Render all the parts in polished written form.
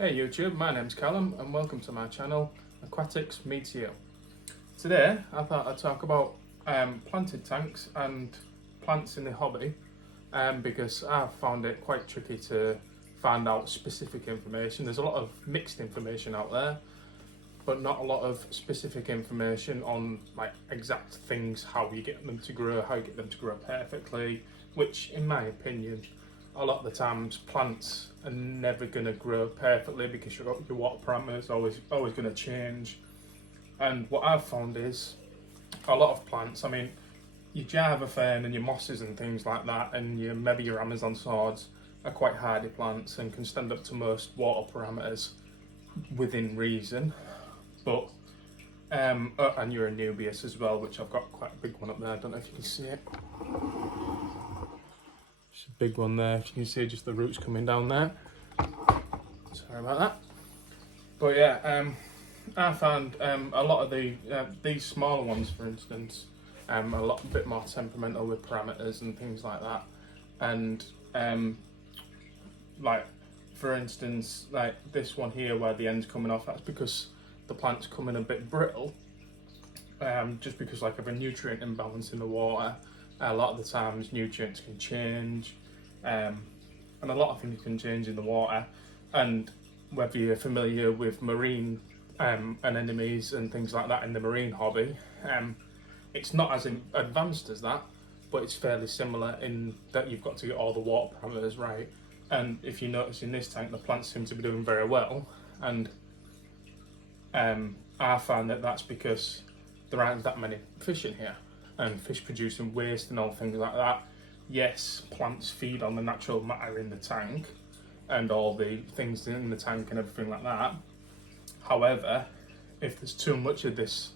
Hey YouTube, my name's Callum and welcome to my channel, Aquatics Meets You. Today I thought I'd talk about planted tanks and plants in the hobby because I've found it quite tricky to find out specific information. There's a lot of mixed information out there, but not a lot of specific information on like exact things, how you get them to grow, how you get them to grow perfectly, which in my opinion a lot of the times plants are never going to grow perfectly because your water parameters are always going to change. And what I've found is a lot of plants, I mean your Java fern and your mosses and things like that, and maybe your Amazon swords are quite hardy plants and can stand up to most water parameters within reason. But and your Anubias as well, which I've got quite a big one up there. I don't know if you can see it. It's a big one there. If you can see just the roots coming down there. Sorry about that. But yeah, I found a lot of these smaller ones, for instance, a bit more temperamental with parameters and things like that. And like for instance, like this one here where the end's coming off, that's because the plant's coming a bit brittle. Just because like of a nutrient imbalance in the water. A lot of the times nutrients can change, and a lot of things can change in the water. And whether you're familiar with marine anemones and things like that in the marine hobby, it's not as advanced as that, but it's fairly similar in that you've got to get all the water parameters right. And if you notice in this tank, the plants seem to be doing very well. And I found that that's because there aren't that many fish in here, and fish producing waste and all things like that. Yes, plants feed on the natural matter in the tank and all the things in the tank and everything like that. However, if there's too much of this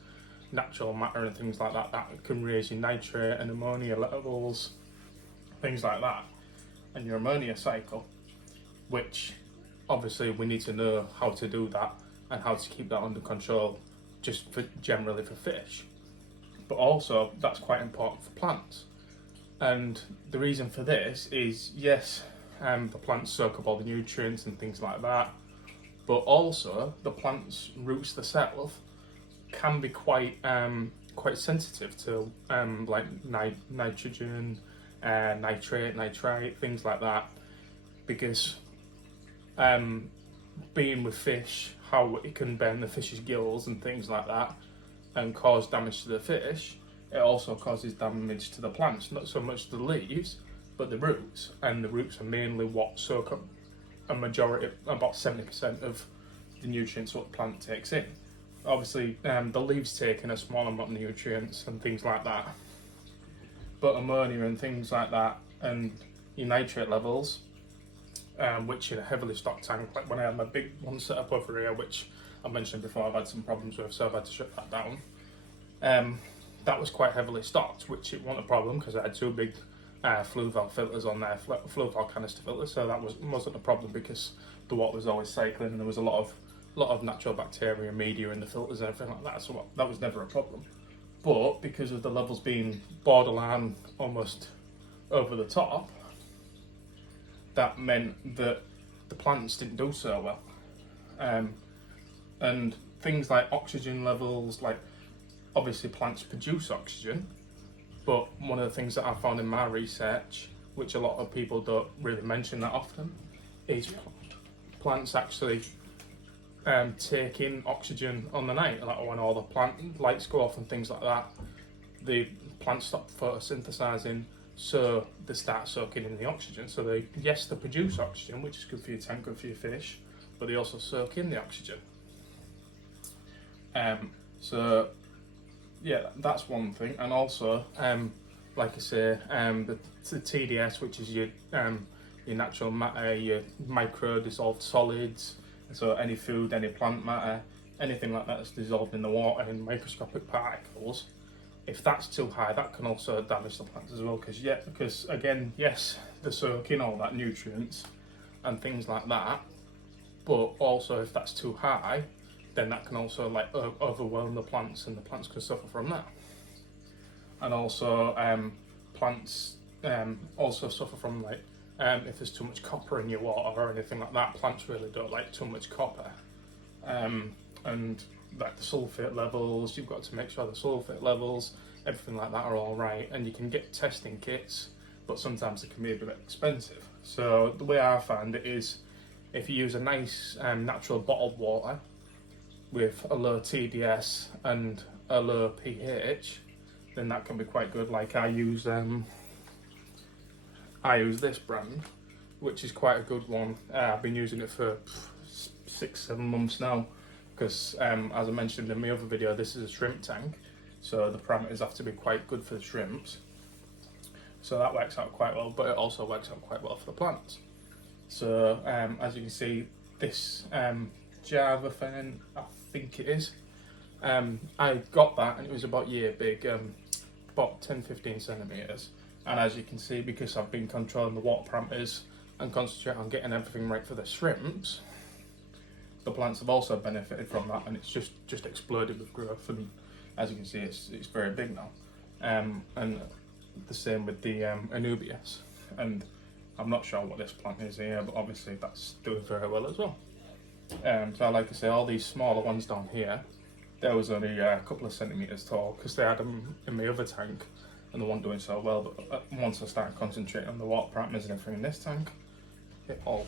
natural matter and things like that, that can raise your nitrate and ammonia levels, things like that, and your ammonia cycle, which obviously we need to know how to do that and how to keep that under control, just for generally for fish. But also that's quite important for plants. And the reason for this is, yes, the plants soak up all the nutrients and things like that, but also the plant's roots themselves can be quite sensitive to like nitrogen, nitrate, nitrite, things like that, because being with fish, how it can bend the fish's gills and things like that and cause damage to the fish, it also causes damage to the plants, not so much the leaves, but the roots. And the roots are mainly what soak up a majority, about 70% of the nutrients what the plant takes in. Obviously, the leaves take in a small amount of nutrients and things like that, but ammonia and things like that, and your nitrate levels, which in a heavily stocked tank, like when I had my big one set up over here, which I mentioned before I've had some problems with, so I've had to shut that down. That was quite heavily stocked, which it wasn't a problem because I had two big flue valve filters on there, flue valve canister filters, so that wasn't a problem because the water was always cycling and there was a lot of natural bacteria and media in the filters and everything like that, so that was never a problem. But because of the levels being borderline, almost over the top, that meant that the plants didn't do so well. And things like oxygen levels, like obviously plants produce oxygen, but one of the things that I found in my research, which a lot of people don't really mention that often, is plants actually take in oxygen on the night, like when all the plant lights go off and things like that. The plants stop photosynthesizing, so they start soaking in the oxygen. So they produce oxygen, which is good for your tank, good for your fish, but they also soak in the oxygen. So yeah, that's one thing. And also, like I say, the TDS, which is your natural matter, your micro dissolved solids. So any food, any plant matter, anything like that that's dissolved in the water in microscopic particles, if that's too high, that can also damage the plants as well. Because again, yes, they soak in all that nutrients and things like that, but also if that's too high, then that can also like overwhelm the plants, and the plants can suffer from that. And also plants also suffer from like If there's too much copper in your water or anything like that, plants really don't like too much copper. And like the sulfate levels, you've got to make sure the sulfate levels, everything like that are all right. And you can get testing kits, but sometimes it can be a bit expensive. So the way I find it is, if you use a nice natural bottled water with a low TDS and a low pH, then that can be quite good. Like I use this brand, which is quite a good one. I've been using it for 6-7 months now, because as I mentioned in my other video, this is a shrimp tank, so the parameters have to be quite good for the shrimps. So that works out quite well, but it also works out quite well for the plants. So as you can see, this Java fan, I think it is, I got that and it was about year big, about 10-15 centimeters. And as you can see, because I've been controlling the water parameters and concentrating on getting everything right for the shrimps, the plants have also benefited from that, and it's just exploded with growth. And as you can see, it's very big now. And the same with the Anubias. And I'm not sure what this plant is here, but obviously that's doing very well as well. So like I say, all these smaller ones down here, there was only a couple of centimeters tall because they had them in my other tank and they weren't doing so well. But once I started concentrating on the water parameters and everything in this tank, it all